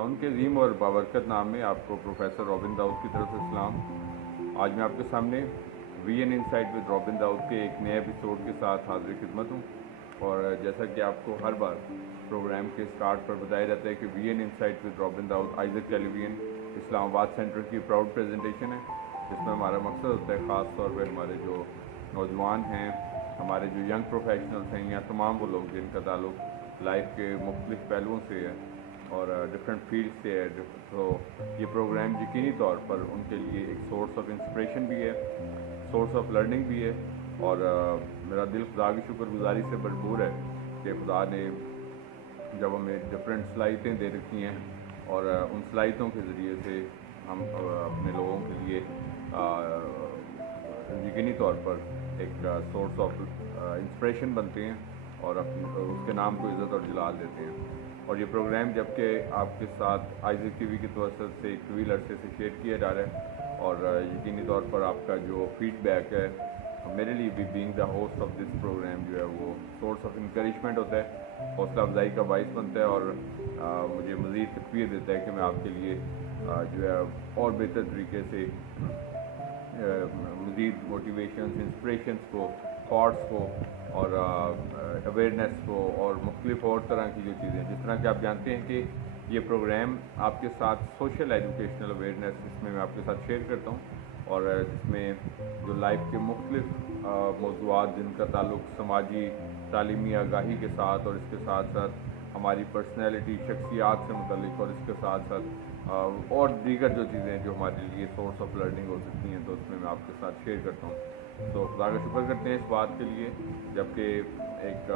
खुदावंद के अजीम और बाबरकत नाम में आपको प्रोफेसर रॉबिन दाऊद की तरफ से सलाम। आज मैं आपके सामने VN insight with Robin Dawood के एक नए एपिसोड के साथ हाजिर खिदमत हूँ। और जैसा कि आपको हर बार प्रोग्राम के स्टार्ट पर बताया जाता है कि VN insight with Robin Dawood Isaac television Islamabad centre की प्राउड प्रेजेंटेशन है, जिसमें हमारा मकसद होता है ख़ास तौर पर हमारे जो नौजवान हैं, हमारे जो यंग प्रोफेशनल्स हैं या तमाम वो लोग जिनका ताल्लुक़ लाइफ के मुख्तलिफ पहलुओं से है और डिफरेंट फील्ड से है, तो ये प्रोग्राम यकीनी तौर पर उनके लिए एक सोर्स ऑफ इंस्पिरेशन भी है, सोर्स ऑफ लर्निंग भी है। और मेरा दिल खुदा की शुक्रगुजारी से भरपूर है कि खुदा ने जब हमें डिफरेंट सलाहियतें दे रखी हैं और उन सलाहियतों के ज़रिए से हम अपने लोगों के लिए यकीनी तौर पर एक सोर्स ऑफ इंस्पिरेशन बनते हैं और उसके नाम को इज़्ज़त और जलाल देते हैं। और ये प्रोग्राम जबकि आपके साथ आइजक टीवी की तवज्जो से एक तवील अरसे से शेयर किया जा रहा है और यकीनी तौर पर आपका जो फीडबैक है मेरे लिए भी being the host of this programme जो है वो सोर्स ऑफ इंकरेजमेंट होता है, हौसला अफजाई का बाइस बनता है और मुझे मज़ीद तक़वीर देता है कि मैं आपके लिए जो है और बेहतर तरीके से मज़ीद मोटिवेशंस, इंस्पिरेशंस को, थॉट्स को और अवेयरनेस को और मुख्तलिफ और तरह की जो चीज़ें, जिस तरह कि आप जानते हैं कि ये प्रोग्राम आपके साथ सोशल एजुकेशनल अवेयरनेस इसमें मैं आपके साथ शेयर करता हूँ और जिसमें जो लाइफ के मुख्तलिफ मौज़ूआत जिनका ताल्लुक़ समाजी तालीमी आगाही के साथ और इसके साथ साथ हमारी पर्सनैलिटी, शख्सियात से मुतल्लिक़ और इसके साथ साथ और दीगर जो चीज़ें जो हमारे लिए सोर्स ऑफ लर्निंग हो सकती हैं, तो उसमें मैं आपके साथ शेयर करता हूँ। तो खुदा का शुक्र करते हैं इस बात के लिए, जबकि एक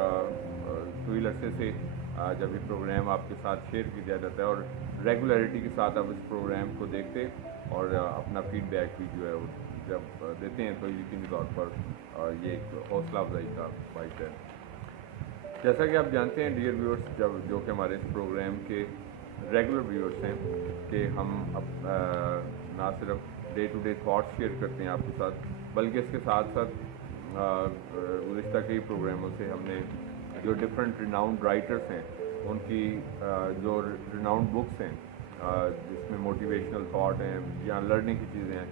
तवील अरसे से जब ये प्रोग्राम आपके साथ शेयर किया जाता है और रेगुलरिटी के साथ आप इस प्रोग्राम को देखते और अपना फीडबैक भी जो है वो जब देते हैं तो यकीनी तौर पर ये एक हौसला अफजाई का बाइस है। जैसा कि आप जानते हैं डियर व्यूअर्स, जब जो कि हमारे इस प्रोग्राम के रेगुलर व्यूअर्स हैं, कि हम ना सिर्फ day to day thoughts share करते हैं आपके साथ, बल्कि इसके साथ साथ गुज़िश्ता कई प्रोग्रामों से हमने जो डिफरेंट रिनाउंड राइटर्स हैं उनकी जो रिनाउंड बुक्स हैं जिसमें मोटिवेशनल थॉट हैं या लर्निंग की चीज़ें हैं,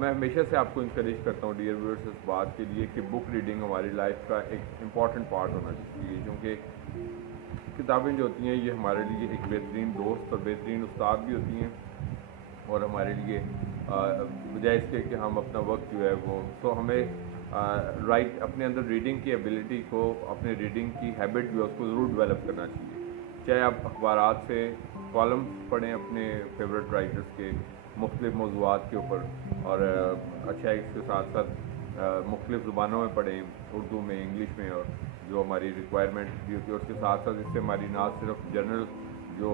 मैं हमेशा से आपको इंकरेज करता हूँ डियर व्यूअर्स इस बात के लिए कि बुक रीडिंग हमारी लाइफ का एक इम्पॉर्टेंट पार्ट होना चाहिए, क्योंकि किताबें जो होती हैं ये हमारे लिए एक बेहतरीन दोस्त और बेहतरीन उस्ताद भी होती हैं और हमारे लिए बजाय इसके कि हम अपना वक्त जो है वो तो हमें राइट अपने अंदर रीडिंग की एबिलिटी को, अपने रीडिंग की हैबिट जो है उसको ज़रूर डेवलप करना चाहिए। चाहे आप अखबारात से कॉलम्स पढ़ें अपने फेवरेट राइटर्स के मुख्तलिफ मौज़ूआत के ऊपर और अच्छा इसके साथ साथ मुख्तलिफ ज़ुबानों में पढ़ें, उर्दू में, इंग्लिश में, और जो हमारी रिक्वायरमेंट भी होती है उसके साथ साथ इससे हमारी ना सिर्फ जनरल जो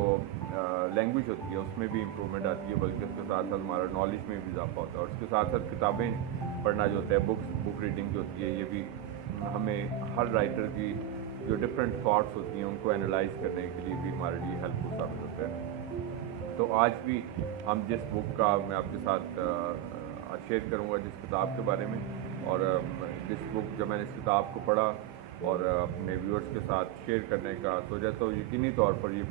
लैंग्वेज होती है उसमें भी इम्प्रूवमेंट आती है, बल्कि उसके साथ साथ हमारा नॉलेज में भी इजाफा होता है। और इसके साथ साथ किताबें पढ़ना जो होता है, बुक रीडिंग जो होती है, ये भी हमें हर राइटर की जो डिफरेंट थॉट्स होती हैं उनको एनालाइज करने के लिए भी हमारे लिए हेल्पफुल साबित होता है। तो आज भी हम जिस बुक का मैं आपके साथ शेयर करूँगा, जिस किताब के बारे में, और जिस बुक जब मैंने इस किताब को पढ़ा और अपने व्यूअर्स के साथ शेयर करने का सोचा, तो यकीनी तौर पर ये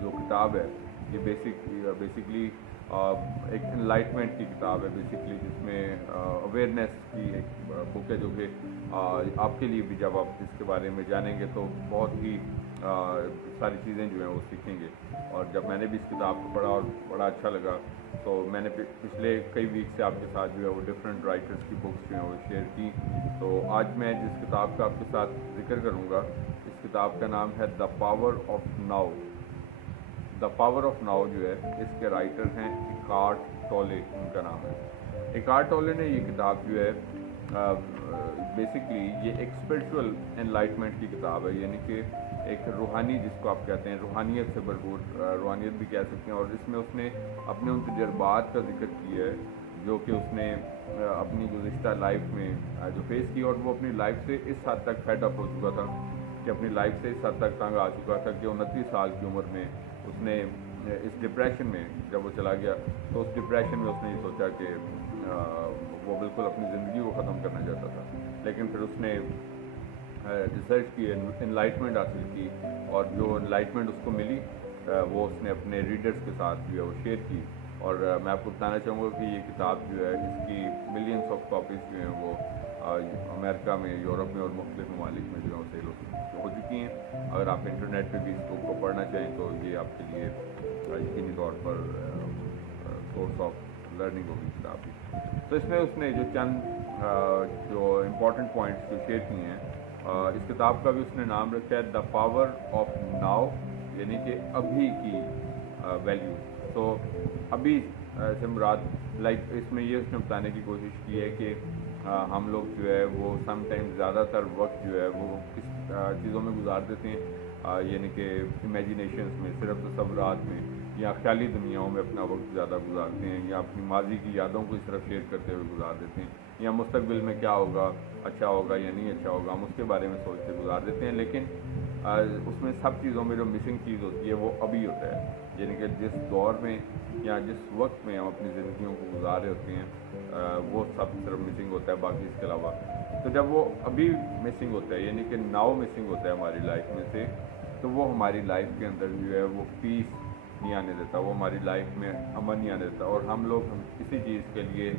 जो किताब है ये बेसिकली एक इनलाइटमेंट की किताब है बेसिकली, जिसमें अवेयरनेस की एक बुक है जो कि आपके लिए भी जब आप इसके बारे में जानेंगे तो बहुत ही सारी चीज़ें जो हैं वो सीखेंगे। और जब मैंने भी इस किताब को पढ़ा और बड़ा अच्छा लगा, तो मैंने पिछले कई वीक से आपके साथ जो है वो डिफरेंट राइटर्स की बुक्स जो हैं वो शेयर की। तो आज मैं जिस किताब का आपके साथ जिक्र करूँगा, इस किताब का नाम है the power of now. The power of now जो है, इसके राइटर हैं इकार्ट टोले, उनका नाम है। इकार्ट टोले ने ये किताब जो है बेसिकली ये एक स्पिरिचुअल एनलाइटमेंट की किताब है, यानी कि एक रूहानी, जिसको आप कहते हैं रूहानियत से भरपूर, रूहानियत भी कह सकते हैं। और इसमें उसने अपने उन तजर्बात का जिक्र किया है जो कि उसने अपनी गुज़िश्ता लाइफ में जो फेस की, और वो अपनी लाइफ से इस हद तक फेड अप हो चुका था कि अपनी लाइफ से इस हद तक तंग आ चुका था कि 29 साल की उम्र में उसने इस डिप्रेशन में जब वो चला गया, तो उस डिप्रेशन में उसने ये सोचा कि वो बिल्कुल अपनी ज़िंदगी को ख़त्म करना चाहता था। लेकिन फिर उसने रिसर्च की, इनलाइटमेंट हासिल की, और जो इनलाइटमेंट उसको मिली वो उसने अपने रीडर्स के साथ जो है वो शेयर की। और मैं आपको बताना चाहूँगा कि ये किताब जो है इसकी मिलियंस ऑफ कॉपीज़ जो हैं वो अमेरिका में, यूरोप में और मुख्तलिफ ममालिक में जो है सेल हो चुकी हैं। अगर आप इंटरनेट पे भी इस बुक को पढ़ना चाहें तो ये आपके लिए यकीनी तौर पर सोर्स ऑफ लर्निंग होगी किताब की। तो इसमें उसने जो चंद जो इम्पोर्टेंट पॉइंट्स जो शेयर किए हैं, इस किताब का भी उसने नाम रखा है द पावर ऑफ नाउ, यानी कि अभी की वैल्यू। तो अभी से मुराद लाइक इसमें ये उसने बताने की कोशिश की है कि हम लोग जो है वो समटाइम्स ज़्यादातर वक्त जो है वो किस चीज़ों में गुजार देते हैं, यानी कि इमेजिनेशंस में, सिर्फ तसव्वुरात में या ख्याली दुनियाओं में अपना वक्त ज़्यादा गुजारते हैं, या अपनी माजी की यादों को इस तरफ शेयर करते हुए गुजार देते हैं, या मुस्तकबिल में क्या होगा, अच्छा होगा या नहीं अच्छा होगा, हम उसके बारे में सोचते गुजार देते हैं। लेकिन उसमें सब चीज़ों में जो मिसिंग चीज़ होती है वो अभी होता है, यानी कि जिस दौर में या जिस वक्त में हम अपनी ज़िंदगियों को गुजार रहे होते हैं वो सब सिर्फ मिसिंग होता है, बाकी इसके अलावा। तो जब वो अभी मिसिंग होता है, यानी कि नाउ मिसिंग होता है हमारी लाइफ में से, तो वो हमारी लाइफ के अंदर जो है वो पीस नहीं आने देता, वो हमारी लाइफ में अमन नहीं आने देता। और हम लोग किसी चीज़ के लिए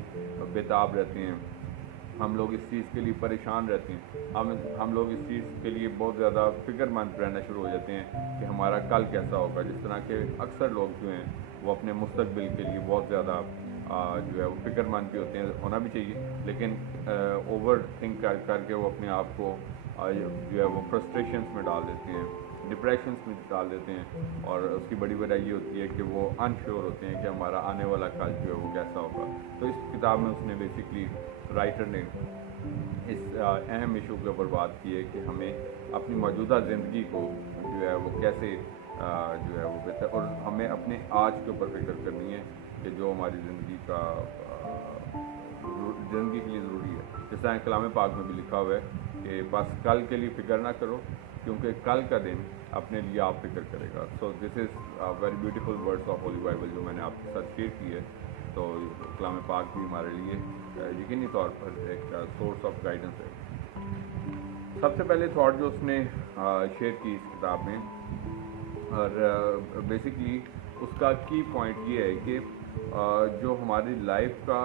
बेताब रहते हैं, हम लोग इस चीज़ के लिए परेशान रहते हैं, हम लोग इस चीज़ के लिए बहुत ज़्यादा फ़िक्रमंद रहना शुरू हो जाते हैं कि हमारा कल कैसा होगा। जिस तरह के अक्सर लोग जो हैं वो अपने मुस्तकबिल के लिए बहुत ज़्यादा जो है वो फ़िक्रमंद भी होते हैं, होना भी चाहिए, लेकिन ओवर थिंक करके वो अपने आप को जो है वो फ्रस्ट्रेशंस में डाल देते हैं, डिप्रेशंस में डाल देते हैं। और उसकी बड़ी वजह ये होती है कि वो अनश्योर होते हैं कि हमारा आने वाला कल जो है वो कैसा होगा। तो इस किताब में उसने बेसिकली राइटर ने इस अहम इशू के ऊपर बात की है कि हमें अपनी मौजूदा ज़िंदगी को जो है वो कैसे जो है वो बेहतर, और हमें अपने आज के ऊपर फिक्र करनी है कि जो हमारी ज़िंदगी का ज़िंदगी के लिए ज़रूरी है। जैसा कलाम पाक में भी लिखा हुआ है कि बस कल के लिए फ़िक्र ना करो, क्योंकि कल का दिन अपने लिए आप फिक्र करेगा। So this is very beautiful words of Holi Bible जो मैंने आपके साथ शेयर की है। तो कलाम पाक भी हमारे लिए यकीनी तौर पर एक सोर्स ऑफ गाइडेंस है। सबसे पहले थॉट जो उसने शेयर की इस किताब में, और बेसिकली उसका की पॉइंट ये है कि जो हमारी लाइफ का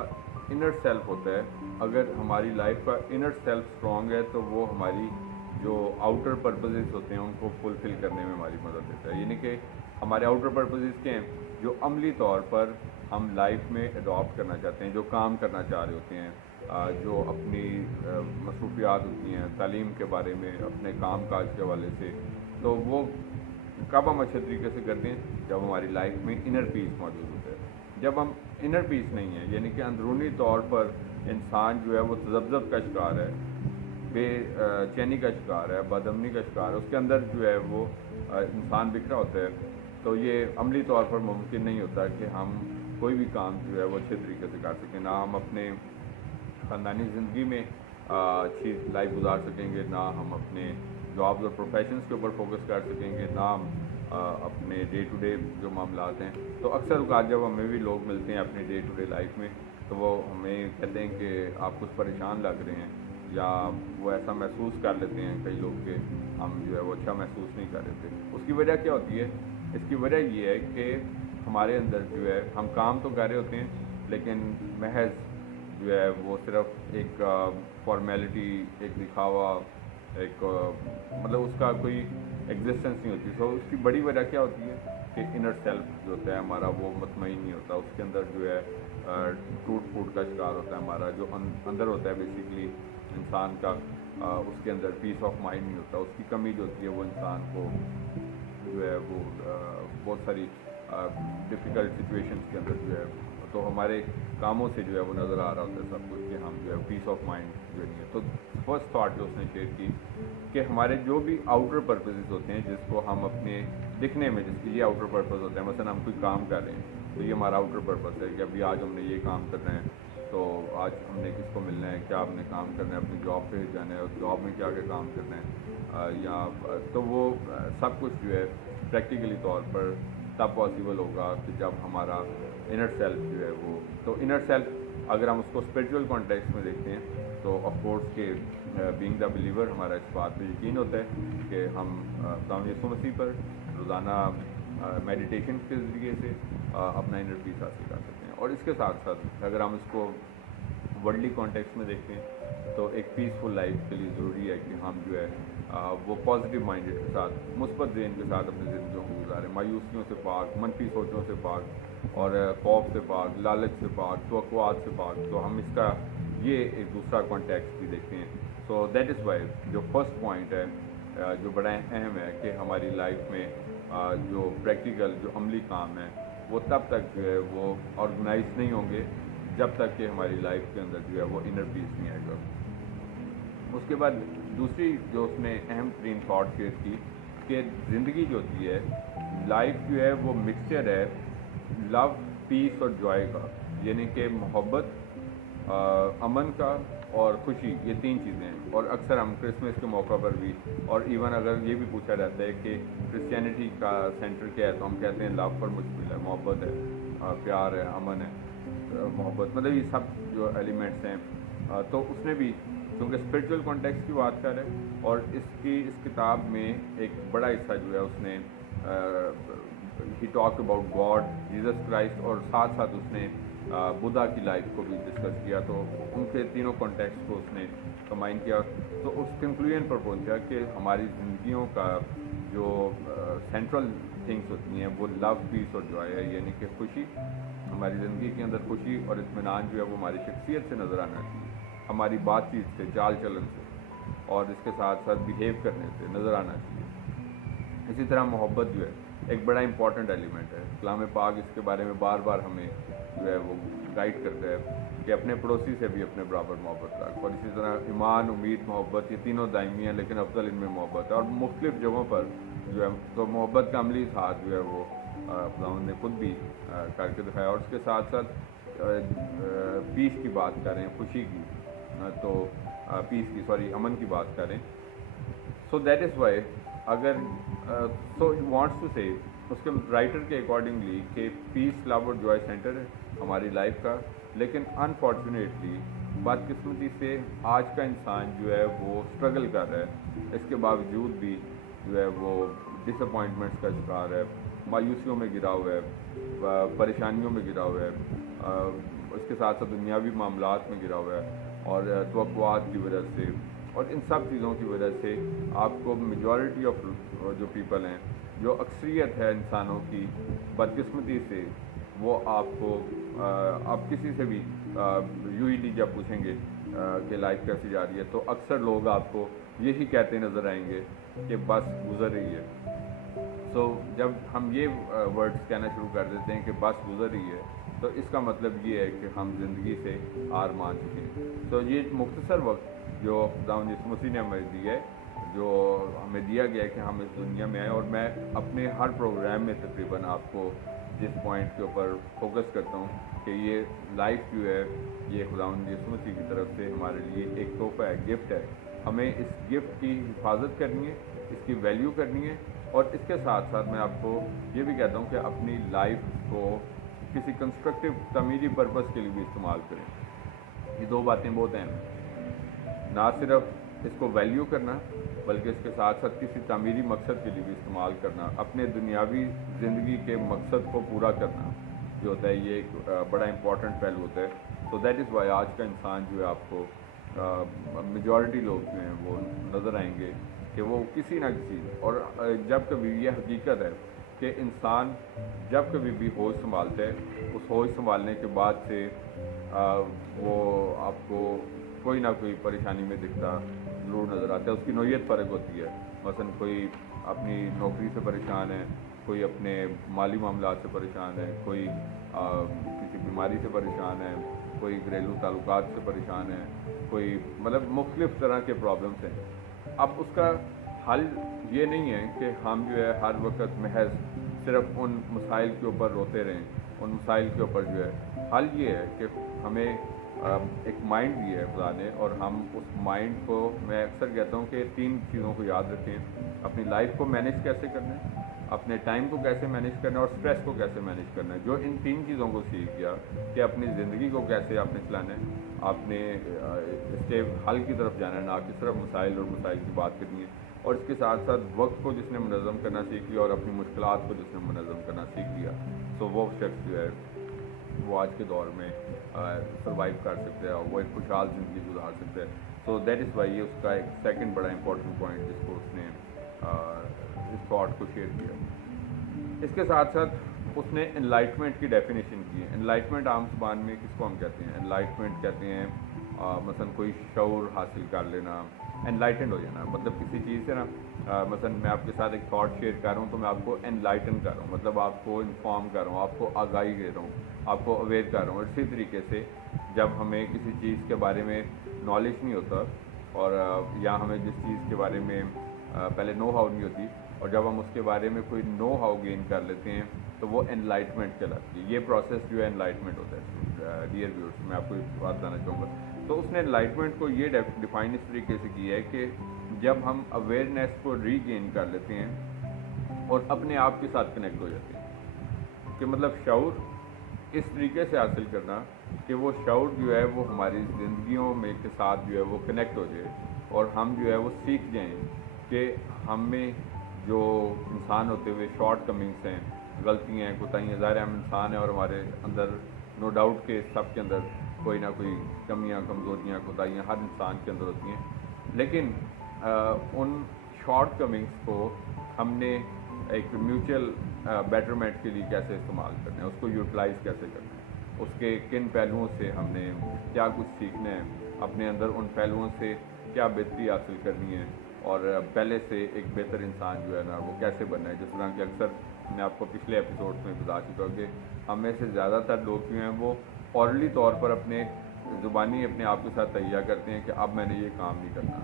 इनर सेल्फ होता है, अगर हमारी लाइफ का इनर सेल्फ स्ट्रॉन्ग है तो वो हमारी जो आउटर पर्पसेस होते हैं उनको फुलफ़िल करने में हमारी मदद देता है। यानी कि हमारे आउटर पर्पसेस क्या हैं, जो अमली तौर पर हम लाइफ में अडॉप्ट करना चाहते हैं, जो काम करना चाह रहे होते हैं, जो अपनी मसरूफियात होती हैं तालीम के बारे में, अपने काम काज के हवाले से, तो वो कब हम अच्छे तरीके से करते हैं जब हमारी लाइफ में इनर पीस मौजूद होता है। जब हम इनर पीस नहीं है, यानी कि अंदरूनी तौर पर इंसान जो है वो तज़ब्ज़ब का शिकार है, बेचैनी का शिकार है, बदअमनी का शिकार है, उसके अंदर जो है वो इंसान बिखरा होता है, तो ये अमली तौर पर मुमकिन नहीं होता कि हम कोई भी काम जो है वो अच्छे तरीके से कर सकें। ना हम अपने ख़ानदानी ज़िंदगी में अच्छी लाइफ गुजार सकेंगे, ना हम अपने जॉब्स और प्रोफेशंस के ऊपर फोकस कर सकेंगे, ना हम अपने डे टू डे जो मामलात हैं। तो अक्सर औक़ात जब हमें भी लोग मिलते हैं अपने डे टू डे लाइफ में, तो वो हमें कहते हैं कि आप कुछ परेशान लग रहे हैं, या वो ऐसा महसूस कर लेते हैं कई लोग कि हम जो है वो अच्छा महसूस नहीं कर रहे थे। उसकी वजह क्या होती है? इसकी वजह ये है कि हमारे अंदर जो है हम काम तो कर रहे होते हैं, लेकिन महज जो है वो सिर्फ एक फॉर्मेलिटी, एक दिखावा, एक मतलब उसका कोई एग्जिस्टेंस नहीं होती। तो उसकी बड़ी वजह क्या होती है कि इनर सेल्फ जो होता है हमारा वो मुतमईन नहीं होता, उसके अंदर जो है टूट फूट का शिकार होता है हमारा जो अंदर होता है बेसिकली इंसान का, उसके अंदर पीस ऑफ माइंड नहीं होता। उसकी कमी जो होती है वो इंसान को जो है वो बहुत सारी डिफ़िकल्ट सिचुएशंस के अंदर जो है, तो हमारे कामों से जो है वो नज़र आ रहा होता है सब कुछ कि हम जो है पीस ऑफ माइंड जो नहीं है। तो फर्स्ट थॉट जो उसने शेयर की कि हमारे जो भी आउटर पर्पसेस होते हैं जिसको हम अपने दिखने में, जिसके लिए आउटर पर्पस होता है, मसलन हम कोई काम कर रहे हैं तो ये हमारा आउटर पर्पस है कि अभी आज हमने ये काम करना है, तो आज हमने किसको मिलना है, क्या हमने काम करना है, अपनी जॉब पे जाना है और जॉब में क्या क्या काम करना है, या तो वो सब कुछ जो है प्रैक्टिकली तौर पर तब पॉसिबल होगा कि जब हमारा इनर सेल्फ जो है वो, तो इनर सेल्फ अगर हम उसको स्पिरिचुअल कॉन्टेक्स्ट में देखते हैं तो ऑफ कोर्स के बीइंग द बिलीवर हमारा इस बात पे यकीन होता है कि हम खुदा यीशु मसीह पर रोज़ाना मेडिटेशन के ज़रिए से अपना इनर पीस हासिल कर सकते हैं। और इसके साथ साथ अगर हम इसको वर्ल्डली कॉन्टेक्स्ट में देखें तो एक पीसफुल लाइफ के लिए ज़रूरी है कि हम जो है वो पॉजिटिव माइंडेड के साथ, मुस्बत ज़हन के साथ अपनी ज़िंदगियों को गुजारें, मायूसियों से पाक, मनफी सोचों से पाक और खौफ से पाक, लालच से पाक, तवक्कुआत से पाक। तो हम इसका ये एक दूसरा कॉन्टेक्स्ट भी देखते हैं। सो दैट इज़ वाई जो फर्स्ट पॉइंट है जो बड़ा अहम है कि हमारी लाइफ में जो प्रैक्टिकल जो अमली काम है वो तब तक जो है वो ऑर्गेनाइज नहीं होंगे जब तक कि हमारी लाइफ के अंदर जो है वो इनर पीस नहीं आएगा। उसके बाद दूसरी जो उसने अहम तरीन थॉट शेयर की कि ज़िंदगी जो होती है, लाइफ जो है वो मिक्सचर है लव, पीस और जॉय का, यानी कि मोहब्बत, अमन का और खुशी, ये तीन चीज़ें हैं। और अक्सर हम क्रिसमस के मौका पर भी, और इवन अगर ये भी पूछा जाता है कि क्रिश्चियनिटी का सेंटर क्या है, तो हम कहते हैं लव पर मुश्किल है, मोहब्बत है, प्यार है, अमन है, मोहब्बत, मतलब ये सब जो एलिमेंट्स हैं। तो उसने भी क्योंकि स्पिरिचुअल कॉन्टेक्स्ट की बात कर रहे हैं और इस किताब में एक बड़ा हिस्सा जो है उसने ही talk about God, Jesus Christ, और साथ साथ उसने बुद्धा की लाइफ को भी डिस्कस किया। तो उनके तीनों कॉन्टेक्स्ट को उसने कंबाइन किया, तो उस कंक्लूजन पर पहुंचा कि हमारी ज़िंदगियों का जो सेंट्रल थिंग्स होती हैं वो लव, पीस और जॉय है, यानी कि खुशी, हमारी ज़िंदगी के अंदर खुशी और इत्मीनान जो है वो हमारी शख्सियत से नज़र आना चाहिए, हमारी बातचीत से, चाल चलन से और इसके साथ साथ बिहेव करने से नज़र आना चाहिए। इसी तरह मोहब्बत जो है एक बड़ा इंपॉर्टेंट एलिमेंट है। कलाम पाक इसके बारे में बार बार हमें जो है वो गाइड करता है कि अपने पड़ोसी से भी अपने बराबर मोहब्बत रख। और इसी तरह ईमान, उम्मीद, मोहब्बत, ये तीनों दायमी हैं, लेकिन अफजल इनमें मोहब्बत है। और मुख्तलिफ़ जगहों पर जो है तो मोहब्बत का अमली साथ जो है वो खुदावंद ने खुद भी करके दिखाया। और उसके साथ साथ पीस की बात करें, खुशी की, तो अमन की बात करें। सो दैट इज़ वाई अगर सो ही वांट्स टू से, उसके राइटर के अकॉर्डिंगली कि पीस, लव और जॉय सेंटर है हमारी लाइफ का, लेकिन अनफॉर्चुनेटली बदकिस्मती से आज का इंसान जो है वो स्ट्रगल कर रहा है, इसके बावजूद भी जो है वो डिसअपॉइंटमेंट्स का शिकार है, मायूसियों में गिरा हुआ है, परेशानियों में गिरा हुआ है, उसके साथ साथ दुनियावी मामलात में गिरा हुआ है और तवक्कुआत की वजह से और इन सब चीज़ों की वजह से आपको मेजॉरिटी ऑफ जो पीपल हैं, जो अक्सरियत है इंसानों की, बदकिस्मती से वो आपको आप किसी से भी यूं ही जब पूछेंगे कि लाइफ कैसी जा रही है, तो अक्सर लोग आपको यही कहते नज़र आएंगे कि बस गुज़र रही है। सो जब हम ये वर्ड्स कहना शुरू कर देते हैं कि बस गुज़र रही है, तो इसका मतलब ये है कि हम ज़िंदगी से हार मान चुके हैं। तो ये मुख्तसर वक्त जो खुदावंद यीशु मसीह ने हमें दिया है, जो हमें दिया गया है कि हम इस दुनिया में आए, और मैं अपने हर प्रोग्राम में तकरीबन आपको जिस पॉइंट के ऊपर फोकस करता हूँ कि ये लाइफ जो है ये खुदावंद यीशु मसीह की तरफ से हमारे लिए एक तोहफ़ा है, गिफ्ट है। हमें इस गिफ्ट की हिफाजत करनी है, इसकी वैल्यू करनी है, और इसके साथ साथ मैं आपको ये भी कहता हूँ कि अपनी लाइफ को किसी कंस्ट्रक्टिव तमीरी पर्पस के लिए भी इस्तेमाल करें। ये दो बातें बहुत अहम हैं, ना सिर्फ इसको वैल्यू करना बल्कि इसके साथ साथ किसी तमीरी मकसद के लिए भी इस्तेमाल करना, अपने दुनियावी ज़िंदगी के मकसद को पूरा करना जो होता है, ये एक बड़ा इंपॉर्टेंट पहलू होता है। तो दैट इज़ वाई आज का इंसान जो है आपको मेजॉरिटी लोग जो हैं वो नज़र आएंगे कि वो किसी ना किसी, और जब कभी ये हकीकत है कि इंसान जब कभी भी होश संभालता है, उस होश संभालने के बाद से वो आपको कोई ना कोई परेशानी में दिखता ज़रूर नज़र आता है। उसकी नौयत फ़र्क होती है। मसलन कोई अपनी नौकरी से परेशान है, कोई अपने माली मामलात से परेशान है, कोई किसी बीमारी से परेशान है, कोई घरेलू ताल्लुकात से परेशान है, कोई मतलब मुख्तलिफ़ तरह के प्रॉब्लम्स हैं। अब उसका हल ये नहीं है कि हम जो है हर वक्त महज सिर्फ उन मसाइल के ऊपर रोते रहें, उन मसाइल के ऊपर जो है हल ये है कि हमें एक माइंड दिया है खुदा ने, और हम उस माइंड को, मैं अक्सर कहता हूँ कि तीन चीज़ों को याद रखें। अपनी लाइफ को मैनेज कैसे करना है, اپنے ٹائم کو کیسے مینیج کرنا ہے اور اسٹریس کو کیسے مینیج کرنا ہے. جو ان 3 چیزوں کو سیکھ گیا کہ اپنی زندگی کو کیسے آپ نے چلانا ہے, آپ نے اس کے حل کی طرف جانا ہے, نہ کہ صرف مسائل اور مسائل کی بات کرنی ہے, اور اس کے ساتھ ساتھ وقت کو جس نے منظم کرنا سیکھ لیا اور اپنی مشکلات کو جس نے منظم کرنا سیکھ لیا, تو وہ شخص جو ہے وہ آج کے دور میں سروائیو کر سکتے ہیں اور وہ ایک خوشحال زندگی گزار سکتے ہیں. سو دیٹ از وائی یہ اس کا ایک سیکنڈ بڑا امپورٹنٹ پوائنٹ جس کو اس نے اس تھاٹ کو شیئر کیا. اس کے ساتھ ساتھ اس نے انلائٹمنٹ کی ڈیفینیشن کی ہے. انلائٹمنٹ عام زبان میں کس کو ہم کہتے ہیں؟ انلائٹمنٹ کہتے ہیں مثلا کوئی شعور حاصل کر لینا, انلائٹنڈ ہو جانا. مطلب کسی چیز سے نا مثلا میں آپ کے ساتھ ایک تھاٹ شیئر کر رہا ہوں تو میں آپ کو انلائٹن کر رہا ہوں, مطلب آپ کو انفارم کر رہا ہوں, آپ کو آگاہی دے رہا ہوں, آپ کو اویئر کر رہا ہوں. اسی طریقے سے جب ہمیں کسی چیز کے بارے میں نالج نہیں ہوتا اور یا ہمیں جس چیز کے بارے میں پہلے نو ہاؤ نہیں ہوتی, اور جب ہم اس کے بارے میں کوئی نو ہاؤ گین کر لیتے ہیں تو وہ انلائٹمنٹ کہلاتی ہے. یہ پروسیس جو ہے انلائٹمنٹ ہوتا ہے. ڈیئر ویورز, میں آپ کو ایک بات بتانا چاہوں گا. تو اس نے انلائٹمنٹ کو یہ ڈیفائن اس طریقے سے کیا ہے کہ جب ہم اویئرنیس کو ری گین کر لیتے ہیں اور اپنے آپ کے ساتھ کنیکٹ ہو جاتے ہیں, کہ مطلب شعور اس طریقے سے حاصل کرنا کہ وہ شعور جو ہے وہ ہماری زندگیوں میں کے ساتھ جو ہے وہ کنیکٹ ہو جائے اور ہم جو ہے وہ سیکھ جائیں کہ ہم میں جو انسان ہوتے ہوئے شارٹ کمنگس ہیں, غلطیاں ہیں, کوتاہیاں, ظاہر ہم انسان ہیں اور ہمارے اندر نو ڈاؤٹ کہ سب کے اندر کوئی نہ کوئی کمیاں, کمزوریاں, کوتاہیاں ہر انسان کے اندر ہوتی ہیں, لیکن ان شارٹ کمنگس کو ہم نے ایک میوچل بیٹرمنٹ کے لیے کیسے استعمال کرنا ہے, اس کو یوٹیلائز کیسے کرنا ہے, اس کے کن پہلوؤں سے ہم نے کیا کچھ سیکھنا ہے, اپنے اندر ان پہلوؤں سے کیا بہتری حاصل کرنی ہے, اور پہلے سے ایک بہتر انسان جو ہے نا وہ کیسے بننا ہے. جس طرح کہ اکثر میں آپ کو پچھلے ایپیسوڈ میں بتا چکا ہوں کہ ہم میں سے زیادہ تر لوگ جو ہیں وہ اورلی طور پر اپنے زبانی اپنے آپ کے ساتھ تہیہ کرتے ہیں کہ اب میں نے یہ کام نہیں کرنا,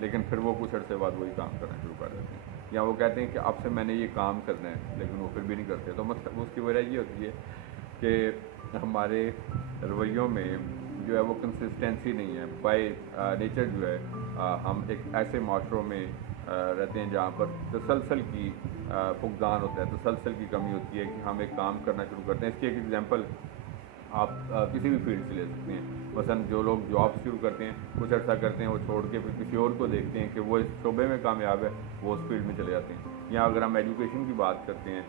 لیکن پھر وہ کچھ عرصے بعد وہی کام کرنا شروع کر دیتے ہیں, یا وہ کہتے ہیں کہ اب سے میں نے یہ کام کرنا ہے لیکن وہ پھر بھی نہیں کرتے. تو مطلب اس کی وجہ یہ ہوتی ہے کہ ہمارے رویوں میں جو ہے وہ کنسسٹنسی نہیں ہے. بائی نیچر جو ہے ہم ایک ایسے معاشروں میں رہتے ہیں جہاں پر تسلسل کی فقدان ہوتا ہے, تسلسل کی کمی ہوتی ہے کہ ہم ایک کام کرنا شروع کرتے ہیں. اس کی ایک ایگزامپل آپ کسی بھی فیلڈ سے لے سکتے ہیں. مثلاً جو لوگ جاب شروع کرتے ہیں, کچھ عرصہ کرتے ہیں, وہ چھوڑ کے پھر کسی اور کو دیکھتے ہیں کہ وہ اس شعبے میں کامیاب ہے, وہ اس فیلڈ میں چلے جاتے ہیں. یا اگر ہم ایجوکیشن کی بات کرتے ہیں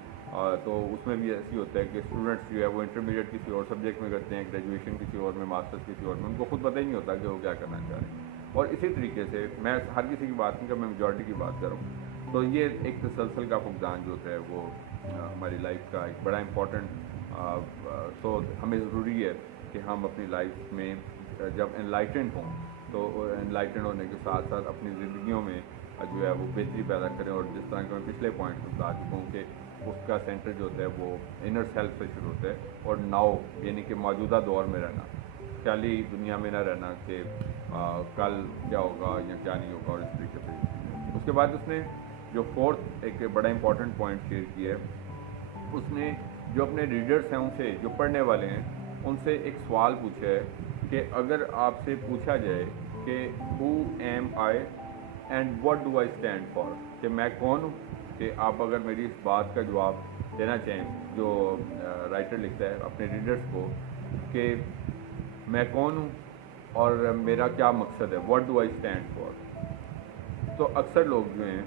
تو اس میں بھی ایسی ہوتا ہے کہ اسٹوڈنٹس جو ہے وہ انٹرمیڈیٹ کسی اور سبجیکٹ میں کرتے ہیں, گریجویشن کسی اور میں, ماسٹرس کسی اور میں, ان کو خود پتہ ہی نہیں ہوتا کہ وہ کیا کرنا چاہ رہے ہیں. اور اسی طریقے سے میں ہر کسی کی بات نہیں کر, میں میجورٹی کی بات کر رہا ہوں. تو یہ ایک تسلسل کا فقدان جو ہوتا ہے وہ ہماری لائف کا ایک بڑا امپورٹنٹ تو ہمیں ضروری ہے کہ ہم اپنی لائف میں جب انلائٹنڈ ہوں تو انلائٹنڈ ہونے کے ساتھ ساتھ اپنی زندگیوں میں جو ہے وہ بہتری پیدا کریں. اور جس طرح کہ میں پچھلے پوائنٹ میں بتا چکا ہوں کہ اس کا سینٹر جو ہوتا ہے وہ انر سیلف سے شروع ہوتا ہے, اور ناؤ یعنی کہ موجودہ دور میں رہنا, خیالی دنیا میں نہ رہنا کہ کل کیا ہوگا یا کیا نہیں ہوگا. اور اس طریقے سے اس کے بعد اس نے جو فورتھ ایک بڑا امپورٹنٹ پوائنٹ شیئر کیا ہے, اس نے جو اپنے ریڈرس ہیں ان سے, جو پڑھنے والے ہیں ان سے ایک سوال پوچھا ہے کہ اگر آپ سے پوچھا جائے کہ who am I and what do I stand for, کہ میں کون ہوں, کہ آپ اگر میری اس بات کا جواب دینا چاہیں, جو رائٹر لکھتا ہے اپنے ریڈرس کو کہ میں کون ہوں اور میرا کیا مقصد ہے, what do I stand for, تو اکثر لوگ جو ہیں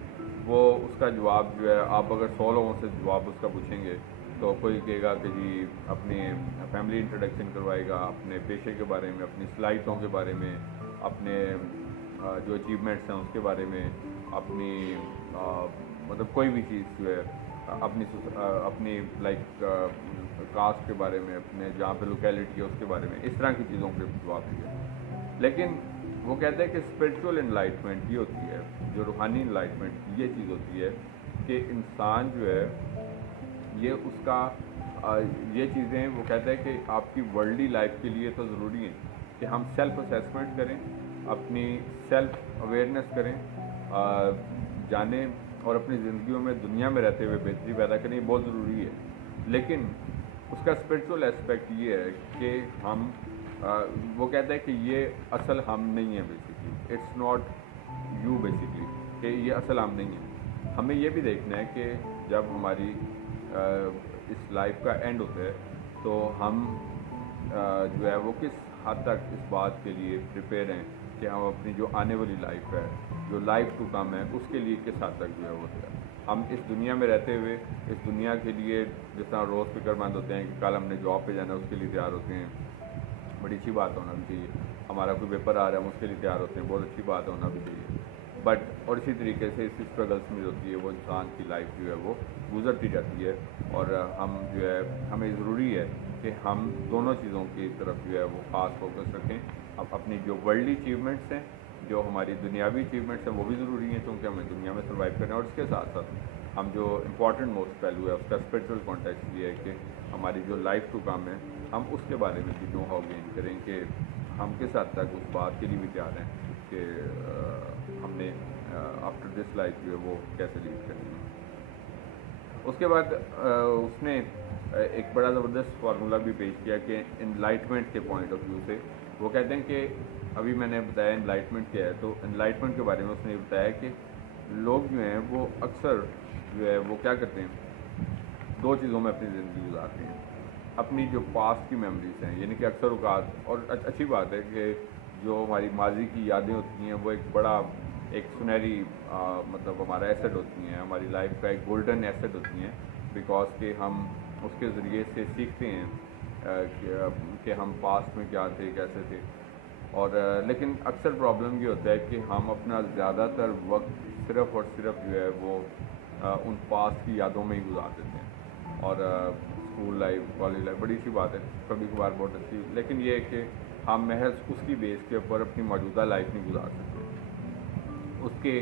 وہ اس کا جواب جو ہے, آپ اگر 100 لوگوں سے جواب اس کا پوچھیں گے تو کوئی کہے گا کہ جی اپنی فیملی انٹروڈکشن کروائے گا, اپنے پیشے کے بارے میں, اپنی صلاحیتوں کے بارے میں, اپنے جو اچیومنٹس ہیں اس کے بارے میں, اپنی مطلب کوئی بھی چیز جو ہے اپنی لائک کاسٹ کے بارے میں, اپنے جہاں پہ لوکیلٹی ہے اس کے بارے میں, اس طرح کی چیزوں کے جواب دیا. لیکن وہ کہتے ہیں کہ اسپرچول انلائٹمنٹ یہ ہوتی ہے, جو روحانی انلائٹمنٹ یہ چیز ہوتی ہے کہ انسان جو ہے یہ اس کا یہ چیزیں وہ کہتا ہے کہ آپ کی ورلڈلی لائف کے لیے تو ضروری ہے کہ ہم سیلف اسیسمنٹ کریں, اپنی سیلف اویئرنیس کریں, جانیں اور اپنی زندگیوں میں دنیا میں رہتے ہوئے بہتری پیدا کریں, یہ بہت ضروری ہے. لیکن اس کا اسپرچول اسپیکٹ یہ ہے کہ ہم وہ کہتا ہے کہ یہ اصل ہم نہیں ہیں, basically it's not you, basically کہ یہ اصل ہم نہیں ہیں. हमें ये भी देखना है कि जब हमारी इस लाइफ का एंड होता है तो हम जो है वो किस हद तक इस बात के लिए प्रिपेयर हैं कि हम अपनी जो आने वाली लाइफ है, जो लाइफ टू कम है, उसके लिए किस हद तक जो है वो तैयार। हम इस दुनिया में रहते हुए इस दुनिया के लिए जिस तरह रोज़ फिक्रमंद होते हैं कि कल हमने जॉब पे जाना है, उसके लिए तैयार होते हैं, बड़ी अच्छी बात होना भी चाहिए। हमारा कोई पेपर आ रहा है, हम उसके लिए तैयार होते हैं, बहुत अच्छी बात होना भी चाहिए। बट और इसी तरीके से इसी स्ट्रगल्स में होती है वो इंसान की लाइफ जो है वो गुजरती जाती है। और हम जो है हमें ज़रूरी है कि हम दोनों चीज़ों की तरफ जो है वो ख़ास फोकस रखें। अब अपनी जो वर्ल्डली अचीवमेंट्स हैं, जो हमारी दुनियावी अचीवमेंट्स हैं, वो भी ज़रूरी हैं क्योंकि हमें दुनिया में सर्वाइव करना है। और इसके साथ साथ हम जो इम्पॉर्टेंट मोस्ट पहलू है उसका स्पिरिचुअल कॉन्टेक्स्ट ये है कि हमारी जो लाइफ टू कम है हम उसके बारे में भी नो हाउ गेन करें कि हम किस हद तक उस बात के लिए भी तैयार हैं कि हमने आफ्टर दिस लाइफ जो है वो कैसे लीड करनी है। उसके बाद उसने एक बड़ा ज़बरदस्त फार्मूला भी पेश किया कि इनलाइटमेंट के पॉइंट ऑफ व्यू से वो कहते हैं कि अभी मैंने बताया इनलाइटमेंट क्या है, तो इनलाइटमेंट के बारे में उसने बताया कि लोग जो हैं वो अक्सर जो है वो क्या करते हैं, दो चीज़ों में अपनी ज़िंदगी गुजारते हैं। अपनी जो पास्ट की मेमोरीज हैं, यानी कि अक्सर औकात, और अच्छी बात है कि जो हमारी माजी की यादें होती हैं वो एक बड़ा एक सुनहरी मतलब हमारा एसेट होती हैं, हमारी लाइफ का एक गोल्डन एसेट होती हैं, बिकॉज कि हम उसके ज़रिए से सीखते हैं कि हम पास्ट में क्या थे, कैसे थे। और लेकिन अक्सर प्रॉब्लम ये होता है कि हम अपना ज़्यादातर वक्त सिर्फ़ और सिर्फ जो है वो उन पास्ट की यादों में ही गुजार देते हैं। और स्कूल लाइफ, कॉलेज लाइफ बड़ी अच्छी बात है, कभी कभार बहुत अच्छी, लेकिन ये है कि हम महज उसकी बेस के ऊपर अपनी मौजूदा लाइफ नहीं गुजार सकते, उसके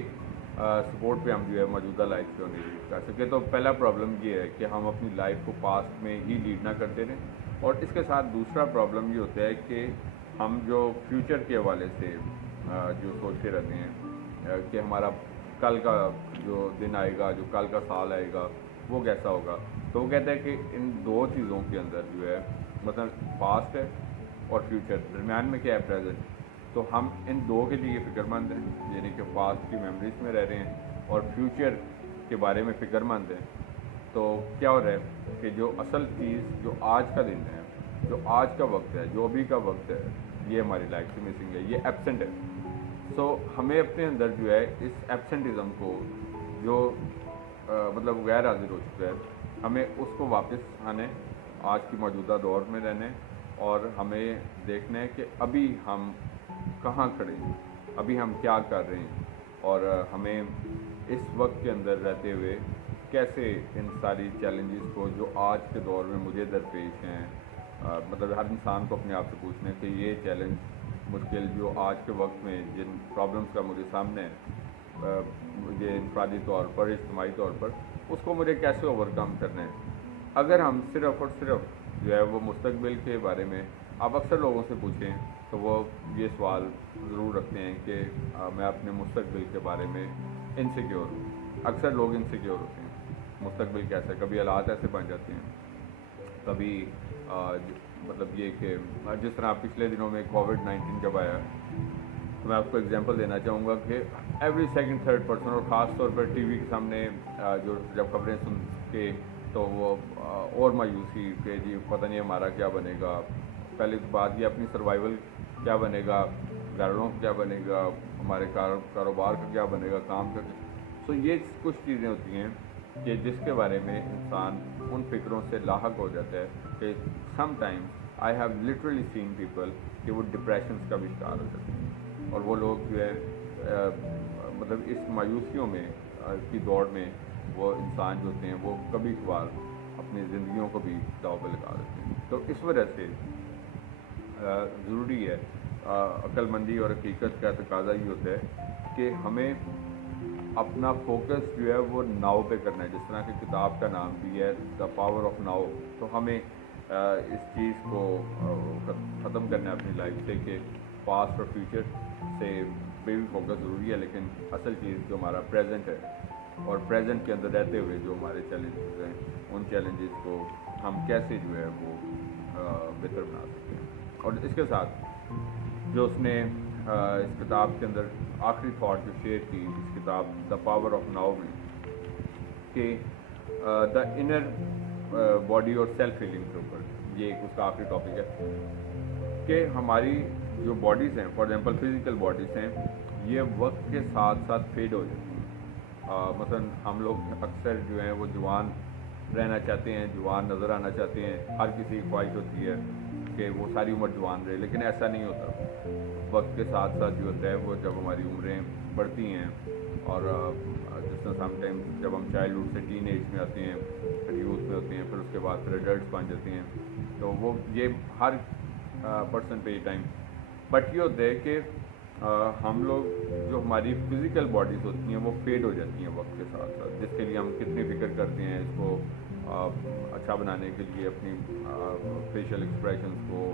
सपोर्ट पे हम जो है मौजूदा लाइफ क्यों नहीं लीड कर सकते। तो पहला प्रॉब्लम ये है कि हम अपनी लाइफ को पास्ट में ही लीड ना करते रहें। और इसके साथ दूसरा प्रॉब्लम ये होता है कि हम जो फ्यूचर के हवाले से जो सोचते रहते हैं कि हमारा कल का जो दिन आएगा, जो कल का साल आएगा वो कैसा होगा, तो वो कहता है कि इन दो चीज़ों के अंदर जो है मतलब पास्ट है और फ्यूचर, दरम्यान में क्या है प्रेजेंट। तो हम इन दो के लिए फ़िक्रमंद हैं, यानी कि पास्ट की मेमोरीज में रह रहे हैं और फ्यूचर के बारे में फ़िक्रमंद हैं। तो क्या हो रहा है कि जो असल चीज़, जो आज का दिन है, जो आज का वक्त है, जो अभी का वक्त है, ये हमारी लाइफ से मिसिंग है, ये एब्सेंट है। सो हमें अपने अंदर जो है इस एब्सेंटिज़म को जो मतलब गैर हाजिर हो चुका है, हमें उसको वापस आने, आज की मौजूदा दौर में रहने, और हमें देखना है कि अभी हम कहाँ खड़े हैं, अभी हम क्या कर रहे हैं, और हमें इस वक्त के अंदर रहते हुए कैसे इन सारी चैलेंजेस को जो आज के दौर में मुझे दरपेश हैं, मतलब हर इंसान को अपने आप से पूछना है कि ये चैलेंज मुश्किल जो आज के वक्त में जिन प्रॉब्लम्स का मुझे सामने है, मुझे इंफरादी तौर पर, इज्तिमाई तौर पर, उसको मुझे कैसे ओवरकम करना है। अगर हम सिर्फ़ और सिर्फ जो है वो मुस्तकबिल के बारे में, आप अक्सर लोगों से पूछें तो वो ये सवाल ज़रूर रखते हैं कि मैं अपने मुस्तकबिल के बारे में इनसिक्योर हूँ। अक्सर लोग इनसिक्योर होते हैं, मुस्तकबिल कैसा है, कभी हालात ऐसे बन जाते हैं, कभी मतलब ये कि जिस तरह पिछले दिनों में कोविड-19 जब आया, तो मैं आपको एग्जांपल देना चाहूँगा कि एवरी सेकंड थर्ड पर्सन, और ख़ास तौर पर टीवी के सामने जो जब खबरें सुन के तो वो और मायूसी कि जी पता नहीं हमारा क्या बनेगा, पहले बात ये अपनी सर्वाइवल क्या बनेगा, घरों का क्या बनेगा, हमारे कारोबार का क्या बनेगा, काम का। सो ये कुछ चीज़ें होती हैं कि जिसके बारे में इंसान उन फिक्रों से लाहक हो जाता है कि sometimes I have literally seen people कि वो डिप्रेशन का भी शिकार हो जाते हैं, और वो लोग जो है मतलब इस मायूसियों में की दौड़ में वो इंसान जो होते हैं वो कभी कभार अपनी ज़िंदगियों को भी दाव पे लगा देते हैं। तो इस वजह से ज़रूरी है, अक्लमंदी और हकीकत का तकाजा ये होता है कि हमें अपना फोकस जो है वो नाव पे करना है, जिस तरह की किताब का नाम भी है द पावर ऑफ नाउ। तो हमें इस चीज़ को ख़त्म करना है अपनी लाइफ से कि पास्ट और फ्यूचर से भी फोकस ज़रूरी है, लेकिन असल चीज़ जो हमारा प्रेजेंट है, और प्रेजेंट के अंदर रहते हुए जो हमारे चैलेंजेस हैं, उन चैलेंजेस को हम कैसे जो है वो बेहतर बना सकते हैं। और इसके साथ जो उसने इस किताब के अंदर आखिरी थॉट जो शेयर की, इस किताब द पावर ऑफ नाउ में, कि द इनर बॉडी और सेल्फ हीलिंग के ऊपर, ये एक उसका आखिरी टॉपिक है कि हमारी जो बॉडीज़ हैं, फॉर एग्जांपल फिज़िकल बॉडीज़ हैं, ये वक्त के साथ साथ फेड हो जाती हैं। मसलन हम लोग अक्सर जो हैं वो जवान रहना चाहते हैं, जवान नज़र आना चाहते हैं, हर किसी की ख्वाहिश होती है कि वो सारी उम्र जवान रहे, लेकिन ऐसा नहीं होता। वक्त के साथ साथ जो होता है वो जब हमारी उम्रें बढ़ती हैं और जिस तरह समटाइम जब हम चाइल्डहुड से टीन एज में आते हैं, फिर यूथ में होते हैं, फिर उसके बाद फिर एडल्ट बन जाते हैं, तो वो ये हर पर्सन पे ये टाइम, बट ये होता है कि हम लोग जो हमारी फिज़िकल बॉडीज़ होती हैं वो फेड हो जाती हैं वक्त के साथ साथ, जिसके लिए हम कितनी फ़िक्र करते हैं इसको अच्छा बनाने के लिए, अपनी फेशियल एक्सप्रेशंस को,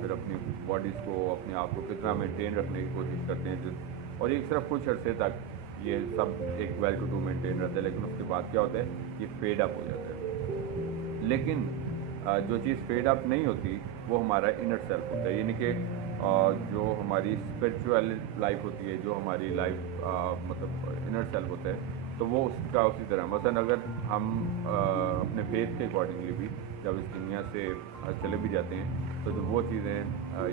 फिर अपनी बॉडीज़ को, अपने आप को कितना मेंटेन रखने की कोशिश करते हैं, और ये सिर्फ कुछ अरसे तक ये सब एक वेल टू डू मेंटेन रहता है, लेकिन उसके बाद क्या होता है, ये फेड अप हो जाता है। लेकिन जो चीज़ फेड अप नहीं होती वो हमारा इनर सेल्फ होता है, यानी कि जो हमारी स्पिरिचुअल लाइफ होती है, जो हमारी लाइफ मतलब इनर सेल्फ होता है, तो वो उसका उसी तरह, मसलन अगर हम अपने फेथ के अकॉर्डिंगली भी जब इस दुनिया से चले भी जाते हैं, तो जो वो चीज़ें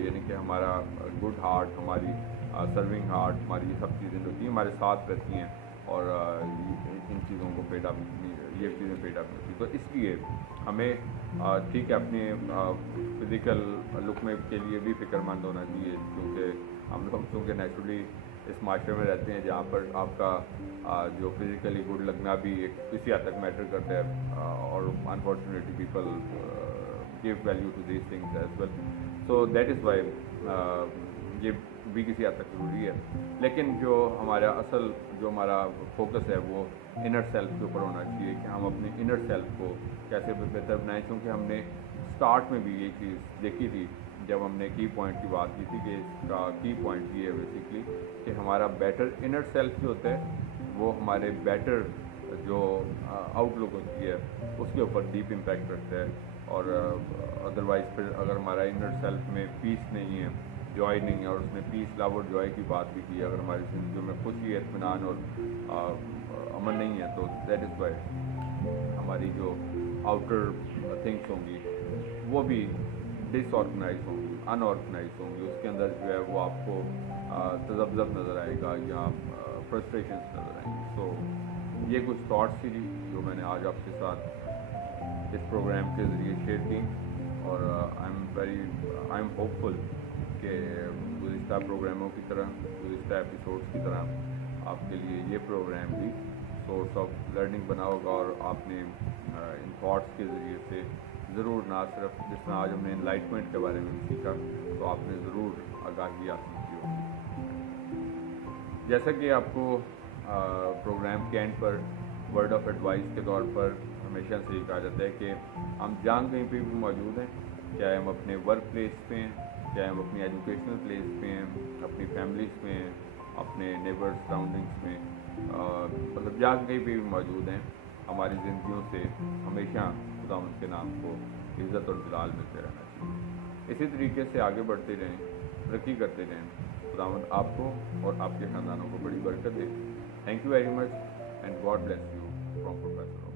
यानी कि हमारा गुड हार्ट, हमारी सर्विंग हार्ट, हमारी ये सब चीज़ें होती हैं हमारे साथ रहती हैं, और इन चीज़ों को पेड अप, ये चीज़ें पेड अप होती हैं। तो इसलिए हमें ठीक है अपने फिज़िकल लुक में के लिए भी फ़िक्रमंद होना चाहिए, क्योंकि हम लोग चूँकि नेचुरली इस माशरे में रहते हैं जहाँ पर आपका जो फिज़िकली गुड लगना भी एक किसी हद तक मैटर करता है, और unfortunately people give value to these things as well, so that is why ये भी किसी हद तक ज़रूरी है। लेकिन जो हमारा असल जो हमारा फोकस है वो इनर सेल्फ के ऊपर होना चाहिए कि हम अपने इनर सेल्फ को कैसे बेहतर बनाएं, क्योंकि हमने स्टार्ट में भी ये चीज़ देखी थी जब हमने की पॉइंट की बात की थी कि इसका की पॉइंट ये है बेसिकली कि हमारा बेटर इनर सेल्फ जो होता है वो हमारे बेटर जो आउटलुक होती है उसके ऊपर डीप इम्पैक्ट रखता है, और अदरवाइज़ फिर अगर हमारा इनर सेल्फ में पीस नहीं है, जॉय नहीं है, और उसने पीस, लव और जॉय की बात भी की, अगर हमारी ज़िंदगी में खुशी, इत्मीनान और अमन नहीं है, तो दैट इज़ वाई हमारी जो आउटर थिंग्स होंगी वो भी डिसऑर्गेनाइज होंगी, अनऑर्गेनाइज होंगी, उसके अंदर जो है वो आपको तजब्जब नज़र आएगा या फ्रस्ट्रेशंस नज़र आएंगी। तो ये कुछ थॉट्स थी जो मैंने आज आपके साथ इस प्रोग्राम के ज़रिए शेयर की, और आई एम होपफुल कि गुज़िश्ता प्रोग्रामों की तरह, गुज़िश्ता एपिसोड्स की तरह आपके लिए ये प्रोग्राम भी सोर्स ऑफ लर्निंग बना होगा, और आपने इन थॉट्स के ज़रिए से ज़रूर ना सिर्फ जिस तरह आज हमने इनलाइटमेंट के बारे में भी सीखा, तो आपने ज़रूर आगाही हासिल की होगी। जैसा कि आपको प्रोग्राम के एंड पर वर्ड ऑफ एडवाइस के तौर पर हमेशा से ये कहा जाता है कि हम जहाँ कहीं पे भी मौजूद हैं, चाहे हम अपने वर्क प्लेस पे हैं, चाहे हम अपनी एजुकेशनल प्लेस पे हैं, अपनी फैमिलीज़ में हैं, अपने नेबर्स सराउंडिंग्स में, मतलब जहाँ कहीं पे भी मौजूद हैं, हमारी ज़िंदगियों से हमेशा खुदावंद के नाम को इज़्ज़त और जलाल मिलते रहना चाहिए। इसी तरीके से आगे बढ़ते रहें, तरक्की करते रहें। खुदावंद आपको और आपके ख़ानदानों को बड़ी बरकत दे। Thank you very much and God bless you from professor.